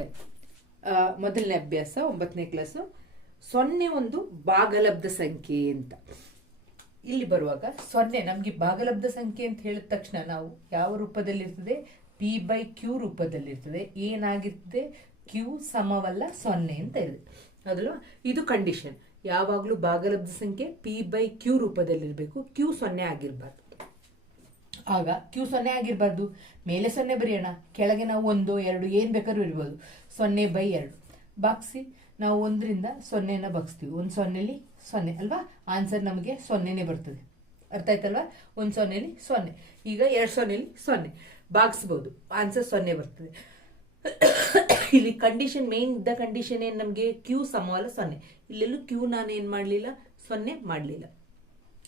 ಮಕ್ಕಳೇ. ಮೊದಲನೇ ಅಭ್ಯಾಸ ಒಂಬತ್ತನೇ ಕ್ಲಾಸು ಸೊನ್ನೆ ಒಂದು ಭಾಗಲಬ್ಧ ಸಂಖ್ಯೆ ಅಂತ. ಇಲ್ಲಿ ಬರುವಾಗ ಸೊನ್ನೆ, ನಮಗೆ ಭಾಗಲಬ್ಧ ಸಂಖ್ಯೆ ಅಂತ ಹೇಳಿದ ತಕ್ಷಣ ನಾವು ಯಾವ ರೂಪದಲ್ಲಿರ್ತದೆ? ಪಿ ಬೈ ಕ್ಯೂ ರೂಪದಲ್ಲಿರ್ತದೆ. ಏನಾಗಿರ್ತದೆ? ಕ್ಯೂ ಸಮವಲ್ಲ ಸೊನ್ನೆ ಅಂತ ಇದೆ ಅದಲ್ವಾ? ಇದು ಕಂಡೀಷನ್ ಯಾವಾಗಲೂ ಭಾಗಲಬ್ಧ ಸಂಖ್ಯೆ ಪಿ ಬೈ ಕ್ಯೂ ರೂಪದಲ್ಲಿರಬೇಕು. ಕ್ಯೂ ಸೊನ್ನೆ ಆಗಿರಬಾರ್ದು. ಆಗ ಕ್ಯೂ ಸೊನ್ನೆ ಆಗಿರಬಾರ್ದು. ಮೇಲೆ ಸೊನ್ನೆ ಬರೆಯೋಣ. ಕೆಳಗೆ ನಾವು ಒಂದು, ಎರಡು, ಏನು ಬೇಕಾದ್ರೂ ಇರ್ಬೋದು. ಸೊನ್ನೆ ಬೈ ಎರಡು. ಬಾಕ್ಸಿ, ನಾವು ಒಂದರಿಂದ ಸೊನ್ನೆನ ಬಗ್ಸ್ತೀವಿ ಒಂದು ಸೊನ್ನೆಲಿ ಸೊನ್ನೆ, ಅಲ್ವಾ? ಆನ್ಸರ್ ನಮಗೆ ಸೊನ್ನೆನೇ ಬರ್ತದೆ. ಅರ್ಥ ಆಯ್ತಲ್ವಾ? ಒಂದು ಸೊನ್ನೆಲಿ ಸೊನ್ನೆ. ಈಗ ಎರಡು ಸೊನ್ನೆಲಿ ಸೊನ್ನೆ. ಬಾಗಿಸ್ಬೋದು ಆನ್ಸರ್ ಸೊನ್ನೆ ಬರ್ತದೆ. ಇಲ್ಲಿ ಕಂಡೀಷನ್ ಮೇನ್ ಇದ್ದ ಕಂಡೀಷನ್ ಏನು ನಮಗೆ? ಕ್ಯೂ ಸಮವಲ್ಲ ಸೊನ್ನೆ. ಇಲ್ಲೆಲ್ಲೂ ಕ್ಯೂ ನಾನು ಏನು ಮಾಡಲಿಲ್ಲ? ಸೊನ್ನೆ ಮಾಡಲಿಲ್ಲ.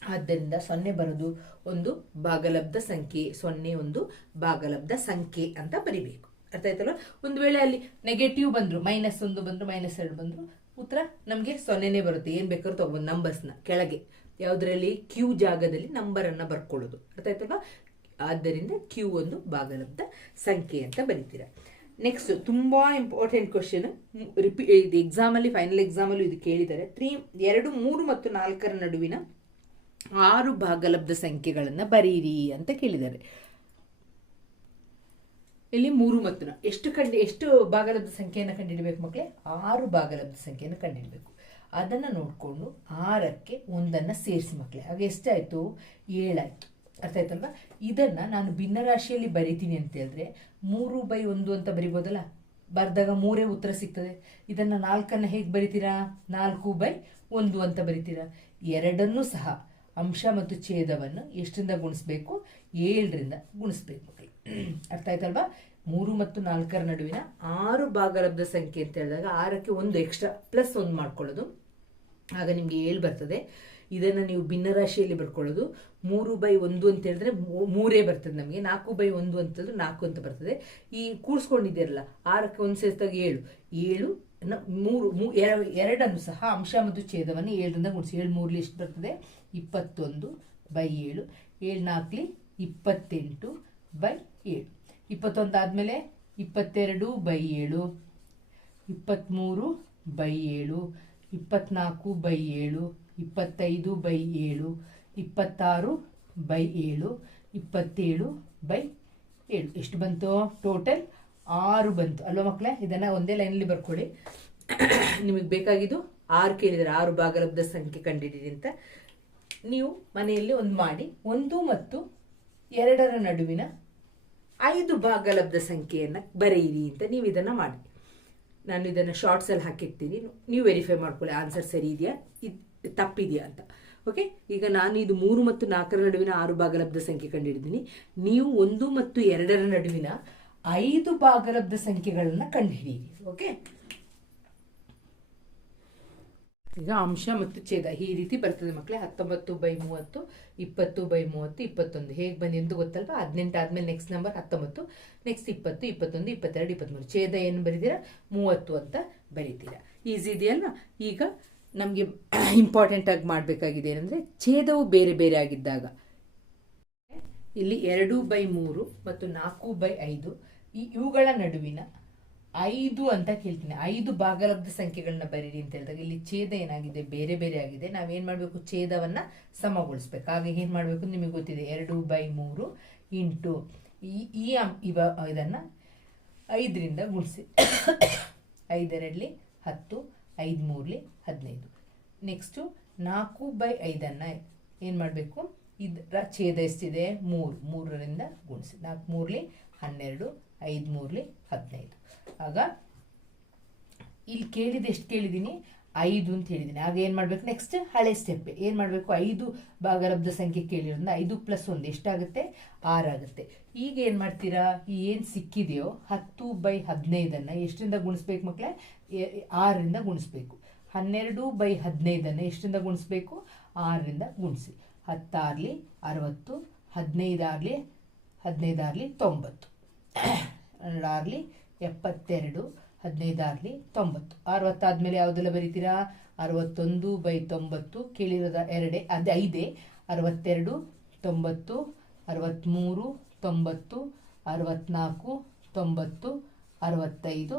ಆದ್ದರಿಂದ ಸೊನ್ನೆ ಬರೋದು ಒಂದು ಭಾಗಲಬ್ಧ ಸಂಖ್ಯೆ, ಸೊನ್ನೆ ಒಂದು ಭಾಗಲಬ್ಧ ಸಂಖ್ಯೆ ಅಂತ ಬರಿಬೇಕು. ಅರ್ಥ ಆಯ್ತಲ್ಲ ಒಂದು ವೇಳೆ ಅಲ್ಲಿ ನೆಗೆಟಿವ್ ಬಂದ್ರು ಮೈನಸ್ ಒಂದು ಬಂದ್ರು ಮೈನಸ್ ಎರಡು ಬಂದ್ರು, ಉತ್ತರ ನಮಗೆ ಸೊನ್ನೆನೇ ಬರುತ್ತೆ. ಏನು ಬೇಕಾದ್ರೂ ತಗೊಂಡು ನಂಬರ್ಸ್ನ ಕೆಳಗೆ. ಯಾವುದರಲ್ಲಿ? ಕ್ಯೂ ಜಾಗದಲ್ಲಿ ನಂಬರ್ ಅನ್ನ ಬರ್ಕೊಳ್ಳೋದು. ಅರ್ಥ ಆಯ್ತಲ್ವಾ? ಆದ್ದರಿಂದ ಕ್ಯೂ ಒಂದು ಭಾಗಲಬ್ಧ ಸಂಖ್ಯೆ ಅಂತ ಬರೀತೀರ. ನೆಕ್ಸ್ಟ್ ತುಂಬಾ ಇಂಪಾರ್ಟೆಂಟ್ ಕ್ವಶನ್ ರಿಪೀ ಇದು ಎಕ್ಸಾಮಲ್ಲಿ ಫೈನಲ್ ಎಕ್ಸಾಮಲ್ಲೂ ಇದು ಕೇಳಿದ್ದಾರೆ. ತ್ರೀ ಎರಡು, ಮೂರು ಮತ್ತು ನಾಲ್ಕರ ನಡುವಿನ ಆರು ಭಾಗಲಬ್ಧ ಸಂಖ್ಯೆಗಳನ್ನು ಬರೀರಿ ಅಂತ ಕೇಳಿದ್ದಾರೆ. ಇಲ್ಲಿ ಮೂರು ಮತ್ತು ಎಷ್ಟು ಕಂಡು, ಎಷ್ಟು ಭಾಗಲಬ್ಧ ಸಂಖ್ಯೆಯನ್ನು ಕಂಡುಹಿಡಬೇಕು ಮಕ್ಕಳೇ ಆರು ಭಾಗಲಬ್ಧ ಸಂಖ್ಯೆಯನ್ನು ಕಂಡಿಡಬೇಕು. ಅದನ್ನು ನೋಡಿಕೊಂಡು ಆರಕ್ಕೆ ಒಂದನ್ನು ಸೇರಿಸಿ ಮಕ್ಕಳೇ ಆಗ ಎಷ್ಟಾಯಿತು? ಏಳಾಯಿತು. ಅರ್ಥ ಆಯ್ತಲ್ವಾ? ಇದನ್ನು ನಾನು ಭಿನ್ನರಾಶಿಯಲ್ಲಿ ಬರಿತೀನಿ ಅಂತ ಹೇಳಿದ್ರೆ ಮೂರು ಬೈ ಒಂದು ಅಂತ ಬರಿಬೋದಲ್ಲ? ಬರೆದಾಗ ಮೂರೇ ಉತ್ತರ ಸಿಗ್ತದೆ. ಇದನ್ನು ನಾಲ್ಕನ್ನು ಹೇಗೆ ಬರಿತೀರಾ? ನಾಲ್ಕು ಬೈ ಒಂದು ಅಂತ ಬರಿತೀರಾ? ಎರಡನ್ನೂ ಸಹ ಅಂಶ ಮತ್ತು ಛೇದವನ್ನು ಎಷ್ಟರಿಂದ ಗುಣಿಸ್ಬೇಕು? ಏಳರಿಂದ ಗುಣಿಸ್ಬೇಕು ಅರ್ಥ ಆಯ್ತಲ್ವಾ? ಮೂರು ಮತ್ತು ನಾಲ್ಕರ ನಡುವಿನ ಆರು ಭಾಗಲಬ್ಧ ಸಂಖ್ಯೆ ಅಂತ ಹೇಳಿದಾಗ ಆರಕ್ಕೆ ಒಂದು ಎಕ್ಸ್ಟ್ರಾ ಪ್ಲಸ್ ಒಂದು ಮಾಡ್ಕೊಳ್ಳೋದು. ಆಗ ನಿಮಗೆ ಏಳು ಬರ್ತದೆ. ಇದನ್ನು ನೀವು ಭಿನ್ನರಾಶಿಯಲ್ಲಿ ಬರ್ಕೊಳ್ಳೋದು. ಮೂರು ಬೈ ಒಂದು ಅಂತ ಹೇಳಿದ್ರೆ ಮೂರೇ ಬರ್ತದೆ ನಮಗೆ. ನಾಲ್ಕು ಬೈ ಒಂದು ಅಂತಂದ್ರೆ ನಾಲ್ಕು ಅಂತ ಬರ್ತದೆ. ಈ ಕೂಡಿಸ್ಕೊಂಡಿದ್ದೀರಲ್ಲ, ಆರಕ್ಕೆ ಒಂದು ಸೇರಿಸಿದಾಗ ಏಳು. ಏಳು ಮೂರು, ಮೂ- ಎರ- ಎರಡನ್ನು ಸಹ ಅಂಶ ಮತ್ತು ಛೇದವನ್ನು ಏಳರಿಂದ ಗುಣಿಸಿ. ಏಳು ಮೂರಲಿ ಎಷ್ಟು ಬರ್ತದೆ? ಇಪ್ಪತ್ತೊಂದು ಬೈ ಏಳು. ಏಳು ನಾಲ್ಕಲಿ ಇಪ್ಪತ್ತೆಂಟು ಬೈ ಏಳು. ಇಪ್ಪತ್ತೊಂದು ಆದಮೇಲೆ ಇಪ್ಪತ್ತೆರಡು ಬೈ ಏಳು. ಇಪ್ಪತ್ತ್ಮೂರು ಬೈ ಏಳು. ಇಪ್ಪತ್ನಾಲ್ಕು ಬೈ ಏಳು. ಇಪ್ಪತ್ತೈದು ಬೈ ಏಳು. ಇಪ್ಪತ್ತಾರು ಬೈ ಏಳು. ಇಪ್ಪತ್ತೇಳು ಬೈ ಏಳು. ಎಷ್ಟು ಬಂತು? ಟೋಟಲ್ ಆರು ಬಂತು. ಅಲ್ವಾ ಮಕ್ಕಳೇ ಇದನ್ನು ಒಂದೇ ಲೈನಲ್ಲಿ ಬರ್ಕೊಳ್ಳಿ. ನಿಮಗೆ ಬೇಕಾಗಿದ್ದು ಆರು ಕೇಳಿದರೆ ಆರು ಭಾಗಲಬ್ಧ ಸಂಖ್ಯೆ ಕಂಡಿದ್ದೀರಿ ಅಂತ. ನೀವು ಮನೆಯಲ್ಲಿ ಒಂದು ಮಾಡಿ, ಒಂದು ಮತ್ತು ಎರಡರ ನಡುವಿನ ಐದು ಭಾಗಲಬ್ಧ ಸಂಖ್ಯೆಯನ್ನು ಬರೆಯಿರಿ ಅಂತ ನೀವು ಇದನ್ನು ಮಾಡಿ. ನಾನು ಇದನ್ನು ಶಾರ್ಟ್ಸಲ್ಲಿ ಹಾಕಿರ್ತೀನಿ. ನೀವು ವೆರಿಫೈ ಮಾಡ್ಕೊಳ್ಳಿ ಆನ್ಸರ್ ಸರಿ ಇದೆಯಾ? ಇದು, ತಪ್ಪಿದೆಯಾ ಅಂತ. ಓಕೆ ಈಗ ನಾನು ಇದು ಮೂರು ಮತ್ತು ನಾಲ್ಕರ ನಡುವಿನ ಆರು ಭಾಗಲಬ್ಧ ಸಂಖ್ಯೆ ಕಂಡುಹಿಡಿದೀನಿ ನೀವು ಒಂದು ಮತ್ತು ಎರಡರ ನಡುವಿನ ಐದು ಭಾಗಲಬ್ಧ ಸಂಖ್ಯೆಗಳನ್ನು ಕಂಡುಹಿಡಿಯಿರಿ ಓಕೆ ಈಗ ಅಂಶ ಮತ್ತು ಛೇದ ಈ ರೀತಿ ಬರ್ತದೆ ಮಕ್ಕಳೇ ಹತ್ತೊಂಬತ್ತು ಬೈ ಮೂವತ್ತು, ಇಪ್ಪತ್ತು ಬೈ ಮೂವತ್ತು, ಇಪ್ಪತ್ತೊಂದು. ಹೇಗೆ ಬಂದು ಎಂದು ಗೊತ್ತಲ್ವಾ? ಹದಿನೆಂಟು ಆದಮೇಲೆ ನೆಕ್ಸ್ಟ್ ನಂಬರ್ ಹತ್ತೊಂಬತ್ತು ನೆಕ್ಸ್ಟ್ ಇಪ್ಪತ್ತು, ಇಪ್ಪತ್ತೊಂದು, ಇಪ್ಪತ್ತೆರಡು, ಇಪ್ಪತ್ತ್ಮೂರು. ಛೇದ ಏನು ಬರೀತೀರಾ? ಮೂವತ್ತು ಅಂತ ಬರೀತೀರಾ. ಈಸಿ ಇದೆಯಲ್ಲ ಈಗ ನಮಗೆ ಇಂಪಾರ್ಟೆಂಟ್ ಆಗಿ ಮಾಡಬೇಕಾಗಿದೆ ಏನಂದರೆ, ಛೇದವು ಬೇರೆ ಬೇರೆ ಆಗಿದ್ದಾಗ. ಇಲ್ಲಿ ಎರಡು ಬೈ ಮೂರು ಮತ್ತು ನಾಲ್ಕು ಬೈ ಐದು. ಈ ಇವುಗಳ ನಡುವಿನ ಐದು ಅಂತ ಕೇಳ್ತೀನಿ. ಐದು ಭಾಗಲಬ್ಧ ಸಂಖ್ಯೆಗಳನ್ನ ಬರೀರಿ ಅಂತ ಹೇಳಿದಾಗ ಇಲ್ಲಿ ಛೇದ ಏನಾಗಿದೆ? ಬೇರೆ ಬೇರೆ ಆಗಿದೆ. ನಾವೇನು ಮಾಡಬೇಕು? ಛೇದವನ್ನ ಸಮಗೊಳಿಸ್ಬೇಕು. ಹಾಗೆ ಏನು ಮಾಡಬೇಕು ನಿಮಗೆ ಗೊತ್ತಿದೆ? ಎರಡು ಬೈ ಮೂರು ಇಂಟು ಈ ಈ ಇವ, ಇದನ್ನ ಐದರಿಂದ ಗುಣಿಸಿ. ಐದರಲ್ಲಿ ಹತ್ತು ಐದು ಮೂರಲಿ ಹದಿನೈದು. ನೆಕ್ಸ್ಟು ನಾಲ್ಕು ಬೈ ಐದನ್ನು ಏನು ಮಾಡಬೇಕು? ಇದರ ಛೇದ ಎಷ್ಟಿದೆ? ಮೂರು. ಮೂರರಿಂದ ಗುಣಿಸಿ. ನಾಲ್ಕು ಮೂರಲಿ, ಹನ್ನೆರಡು, ಐದು ಮೂರಲಿ, ಹದಿನೈದು. ಆಗ ಇಲ್ಲಿ ಕೇಳಿದ ಎಷ್ಟು ಕೇಳಿದ್ದೀನಿ? ಐದು ಅಂತ ಹೇಳಿದ್ದೀನಿ. ಆಗ ಏನು ಮಾಡಬೇಕು? ನೆಕ್ಸ್ಟ್ ಹಳೆ ಸ್ಟೆಪ್ ಏನು ಮಾಡಬೇಕು? ಐದು ಭಾಗಲಬ್ಧ ಸಂಖ್ಯೆ ಕೇಳಿರೋದ್ರಿಂದ ಐದು ಪ್ಲಸ್ ಒಂದು ಎಷ್ಟಾಗುತ್ತೆ? ಆರಾಗುತ್ತೆ. ಈಗ ಏನು ಮಾಡ್ತೀರಾ? ಈ ಏನು ಸಿಕ್ಕಿದೆಯೋ ಹತ್ತು ಬೈ ಹದಿನೈದನ್ನು ಎಷ್ಟರಿಂದ ಗುಣಿಸ್ಬೇಕು ಮಕ್ಕಳೇ ಆರರಿಂದ ಗುಣಿಸ್ಬೇಕು. ಹನ್ನೆರಡು ಬೈ ಹದಿನೈದನ್ನು ಎಷ್ಟರಿಂದ ಗುಣಿಸ್ಬೇಕು? ಆರರಿಂದ ಗುಣಿಸಿ. ಹತ್ತಾರ್ಲಿ ಅರವತ್ತು, ಹದಿನೈದಾರಲಿ ಹದಿನೈದಾರಲಿ ತೊಂಬತ್ತು. ಹನ್ನೆರಡಾರ್ಲಿ ಎಪ್ಪತ್ತೆರಡು, ಹದಿನೈದಾರ್ಲಿ ತೊಂಬತ್ತು. ಅರವತ್ತಾದಮೇಲೆ ಯಾವುದೆಲ್ಲ ಬರೀತೀರಾ? ಅರವತ್ತೊಂದು ಬೈ ತೊಂಬತ್ತು ಕೇಳಿರೋದ ಎರಡೇ, ಅದು ಐದೇ. ಅರವತ್ತೆರಡು, ತೊಂಬತ್ತು ಅರವತ್ತ್ಮೂರು ತೊಂಬತ್ತು ಅರವತ್ತ್ನಾಲ್ಕು ತೊಂಬತ್ತು, ಅರವತ್ತೈದು,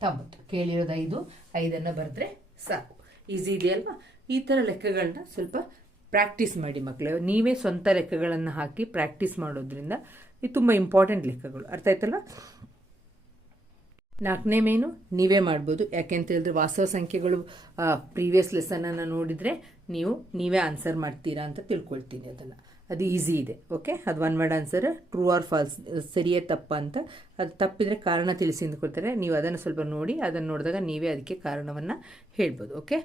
ತೊಂಬತ್ತು. ಕೇಳಿರೋದು ಐದು, ಐದನ್ನು ಬರೆದ್ರೆ ಸಾಕು. ಈಸಿ ಇದೆಯಲ್ವಾ? ಈ ಥರ ಲೆಕ್ಕಗಳನ್ನ ಸ್ವಲ್ಪ ಪ್ರಾಕ್ಟೀಸ್ ಮಾಡಿ ಮಕ್ಕಳು. ನೀವೇ ಸ್ವಂತ ಲೆಕ್ಕಗಳನ್ನು ಹಾಕಿ ಪ್ರಾಕ್ಟೀಸ್ ಮಾಡೋದ್ರಿಂದ ಇದು ತುಂಬ ಇಂಪಾರ್ಟೆಂಟ್ ಲೆಕ್ಕಗಳು. ಅರ್ಥ ಆಯ್ತಲ್ಲ ನಾಲ್ಕನೇ ಮೇನು, ನೀವೇ ಮಾಡ್ಬೋದು. ಯಾಕೆಂತ ಹೇಳಿದ್ರೆ ವಾಸ್ತವ ಸಂಖ್ಯೆಗಳು ಪ್ರೀವಿಯಸ್ ಲೆಸನನ್ನು ನೋಡಿದರೆ ನೀವು ನೀವೇ ಆನ್ಸರ್ ಮಾಡ್ತೀರಾ ಅಂತ ತಿಳ್ಕೊಳ್ತೀನಿ ಅದನ್ನು. ಅದು ಈಸಿ ಇದೆ ಓಕೆ ಅದು one word answer true or false ಸರಿಯೇ ತಪ್ಪ ಅಂತ. ಅದು ತಪ್ಪಿದ್ರೆ ಕಾರಣ ತಿಳಿಸಿ ಅಂದ್ಕೊಳ್ತಾರೆ. ನೀವು ಅದನ್ನು ಸ್ವಲ್ಪ ನೋಡಿ, ಅದನ್ನು ನೋಡಿದಾಗ ನೀವೇ ಅದಕ್ಕೆ ಕಾರಣವನ್ನು ಹೇಳ್ಬೋದು ಓಕೆ